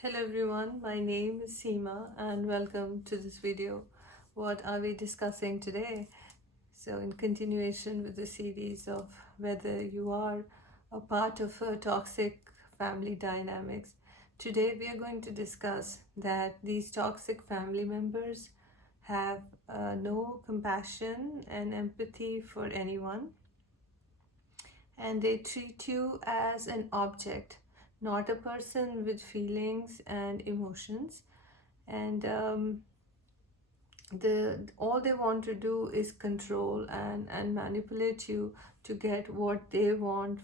Hello everyone, my name is Seema and welcome to this video. What are we discussing today? So, in continuation with the series of whether you are a part of a toxic family dynamics, today we are going to discuss that these toxic family members have no compassion and empathy for anyone, and they treat you as an object, not a person with feelings and emotions. And all they want to do is control and manipulate you to get what they want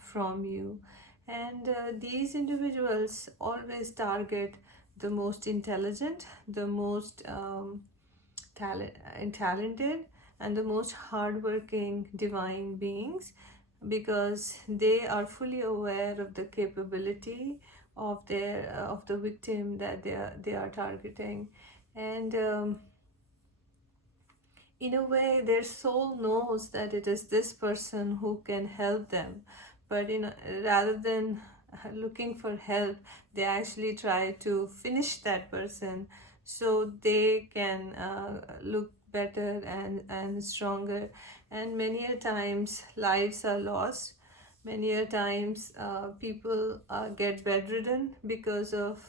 from you. And these individuals always target the most intelligent, the most talented, and the most hardworking divine beings, because they are fully aware of the capability of the victim that they are targeting. And in a way, their soul knows that it is this person who can help them, but rather than looking for help, they actually try to finish that person so they can look better and stronger. And many a times lives are lost. Many a times people get bedridden because of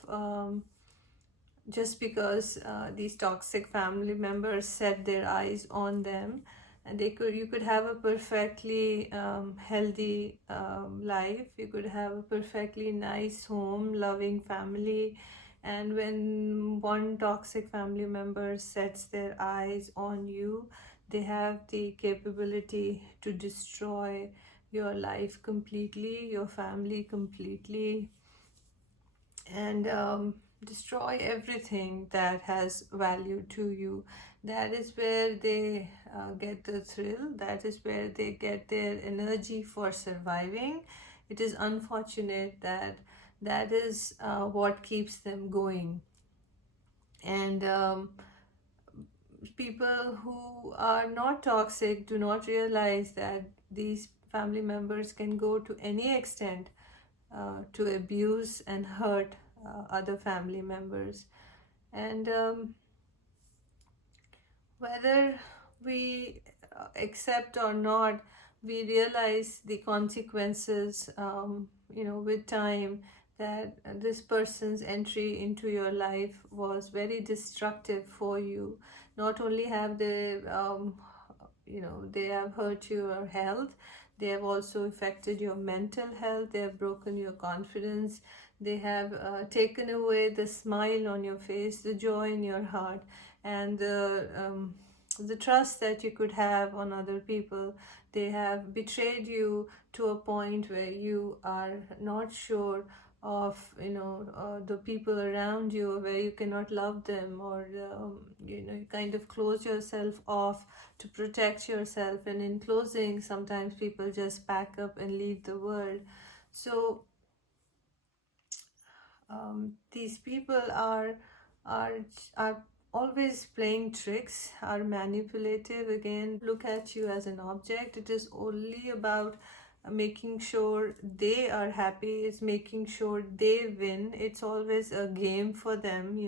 just because these toxic family members set their eyes on them. And you could have a perfectly healthy life, you could have a perfectly nice home, loving family, and when one toxic family member sets their eyes on you, they have the capability to destroy your life completely, your family completely, and destroy everything that has value to you. That is where they get the thrill, that is where they get their energy for surviving. It is unfortunate that that is what keeps them going. And people who are not toxic do not realize that these family members can go to any extent to abuse and hurt other family members. And whether we accept or not, we realize the consequences, with time, that this person's entry into your life was very destructive for you. Not only have they have hurt your health, they have also affected your mental health, they have broken your confidence, they have taken away the smile on your face, the joy in your heart, and the trust that you could have on other people. They have betrayed you to a point where you are not sure of the people around you, where you cannot love them, or you kind of close yourself off to protect yourself. And in closing, sometimes people just pack up and leave the world. So these people are are always playing tricks, are manipulative. Again, look at you as an object. It is only about making sure they are happy, it's making sure they win. It's always a game for them,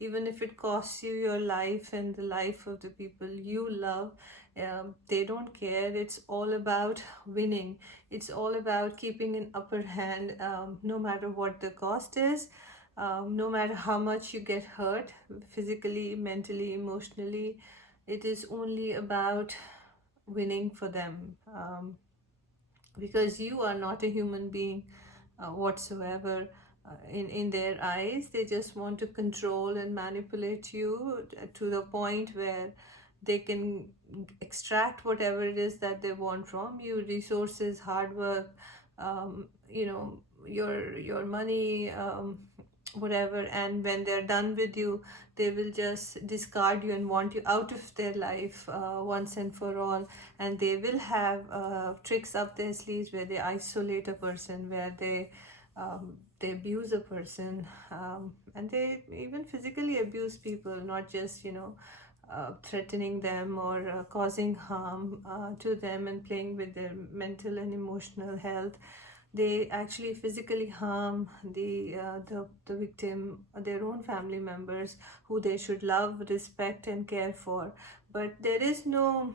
even if it costs you your life and the life of the people you love. They don't care. It's all about winning. It's all about keeping an upper hand, no matter what the cost is, no matter how much you get hurt physically, mentally, emotionally. It is only about winning for them, because you are not a human being whatsoever. In their eyes, they just want to control and manipulate you to the point where they can extract whatever it is that they want from you: resources, hard work, your money, whatever. And when they're done with you, they will just discard you and want you out of their life once and for all. And they will have tricks up their sleeves where they isolate a person, where they abuse a person, and they even physically abuse people, not just threatening them or causing harm to them and playing with their mental and emotional health. they actually physically harm the victim, their own family members who they should love, respect, and care for. But there is no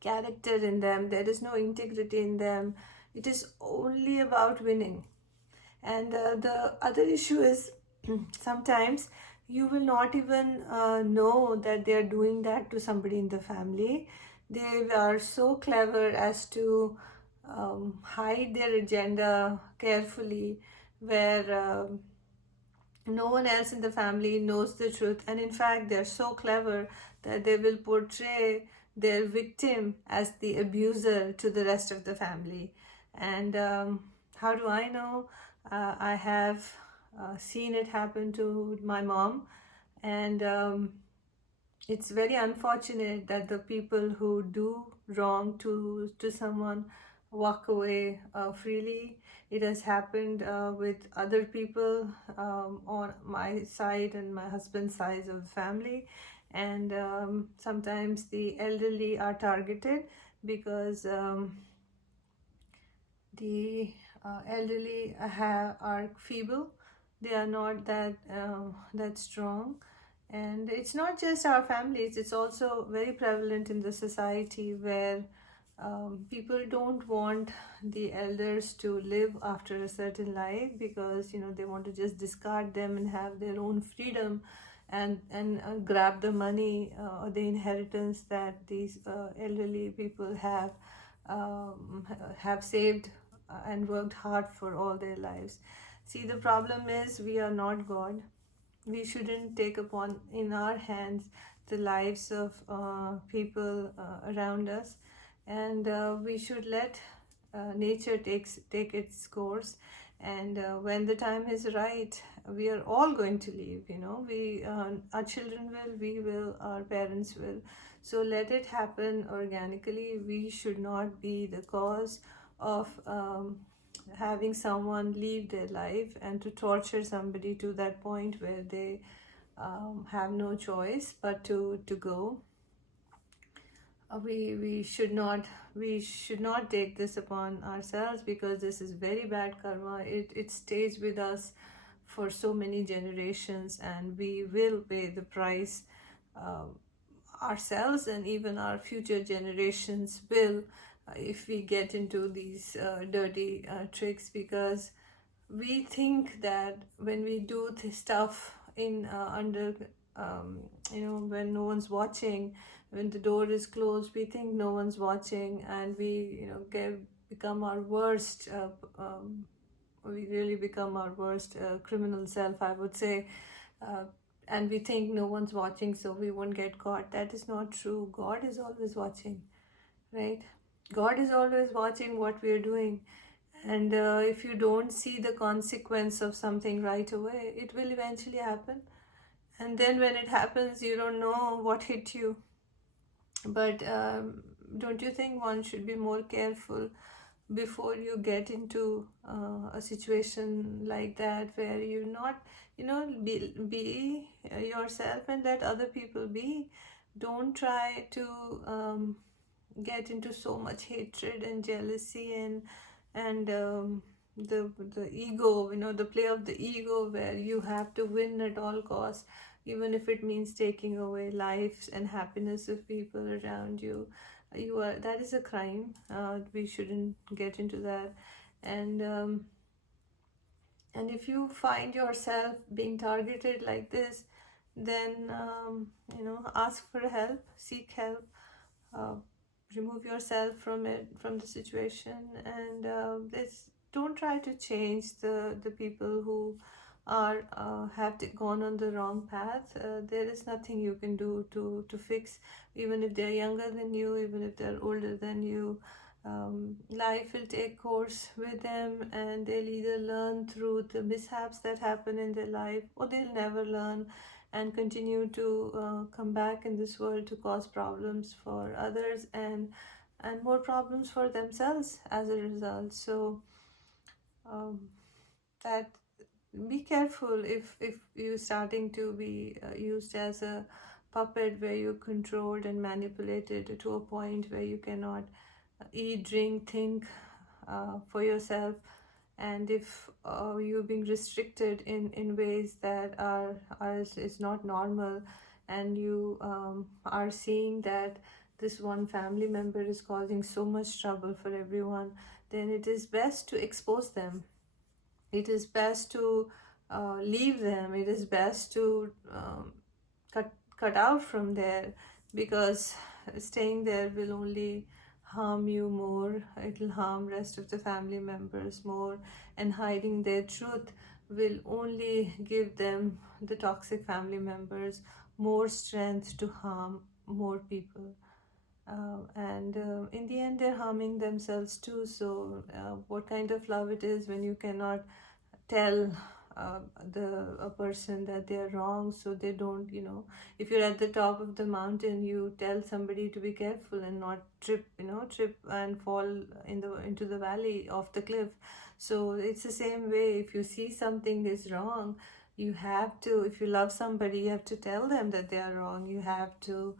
character in them, there is no integrity in them. It is only about winning. And the other issue is sometimes you will not even know that they are doing that to somebody in the family. They are so clever as to hide their agenda carefully, where no one else in the family knows the truth. And in fact, they're so clever that they will portray their victim as the abuser to the rest of the family. And how do I know? I have seen it happen to my mom. And it's very unfortunate that the people who do wrong to someone walk away freely. It has happened with other people on my side and my husband's side of the family. And sometimes the elderly are targeted because the elderly are feeble. They are not that strong. And it's not just our families, it's also very prevalent in the society, where people don't want the elders to live after a certain life, because they want to just discard them and have their own freedom, and grab the money or the inheritance that these elderly people um, have saved and worked hard for all their lives. See, the problem is we are not God. We shouldn't take upon in our hands the lives of people around us, and we should let nature take its course. And when the time is right, we are all going to leave. We our children will, we will, our parents will. So let it happen organically. We should not be the cause of having someone leave their life and to torture somebody to that point where they have no choice but to go. We should not take this upon ourselves, because this is very bad karma. It stays with us for so many generations, and we will pay the price, uh, ourselves, and even our future generations will, if we get into these dirty tricks. Because we think that when we do this stuff in under when no one's watching, when the door is closed, we think no one's watching, and we become our worst we really become our worst criminal self, I would say. uh, and we think no one's watching, so we won't get caught. That is not true. God is always watching, right? God is always watching what we are doing. And if you don't see the consequence of something right away, it will eventually happen. And then when it happens, you don't know what hit you. But don't you think one should be more careful before you get into a situation like that, where you not, be yourself and let other people be? Don't try to get into so much hatred and jealousy, and the ego, the play of the ego, where you have to win at all costs, even if it means taking away lives and happiness of people around you. That is a crime. We shouldn't get into that. And um, and if you find yourself being targeted like this, then ask for help, seek help, uh, remove yourself from the situation. And this don't try to change the people who are gone on the wrong path. There is nothing you can do to fix, even if they're younger than you, even if they're older than you. Life will take course with them, and they'll either learn through the mishaps that happen in their life, or they'll never learn and continue to come back in this world to cause problems for others, and more problems for themselves as a result. So um, that be careful if you starting to be used as a puppet, where you're controlled and manipulated to a point where you cannot eat, drink, think, for yourself. And if you're being restricted in ways that is not normal, and you are seeing that this one family member is causing so much trouble for everyone, then it is best to expose them. It is best to leave them. It is best to cut cut out from there, because staying there will only harm you more. It will harm rest of the family members more, and hiding their truth will only give them, the toxic family members, more strength to harm more people. And in the end, they're harming themselves too. So what kind of love it is when you cannot tell uh, the a person that they are wrong, so they don't, if you're at the top of the mountain, you tell somebody to be careful and not trip and fall into the valley of the cliff. So it's the same way. If you see something is wrong, you have to, if you love somebody, you have to tell them that they are wrong. You have to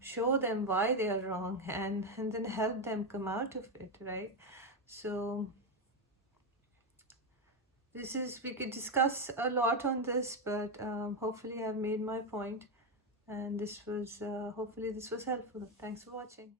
show them why they are wrong, and then help them come out of it, right? So this is, we could discuss a lot on this, but hopefully I've made my point, and this was hopefully this was helpful. Thanks for watching.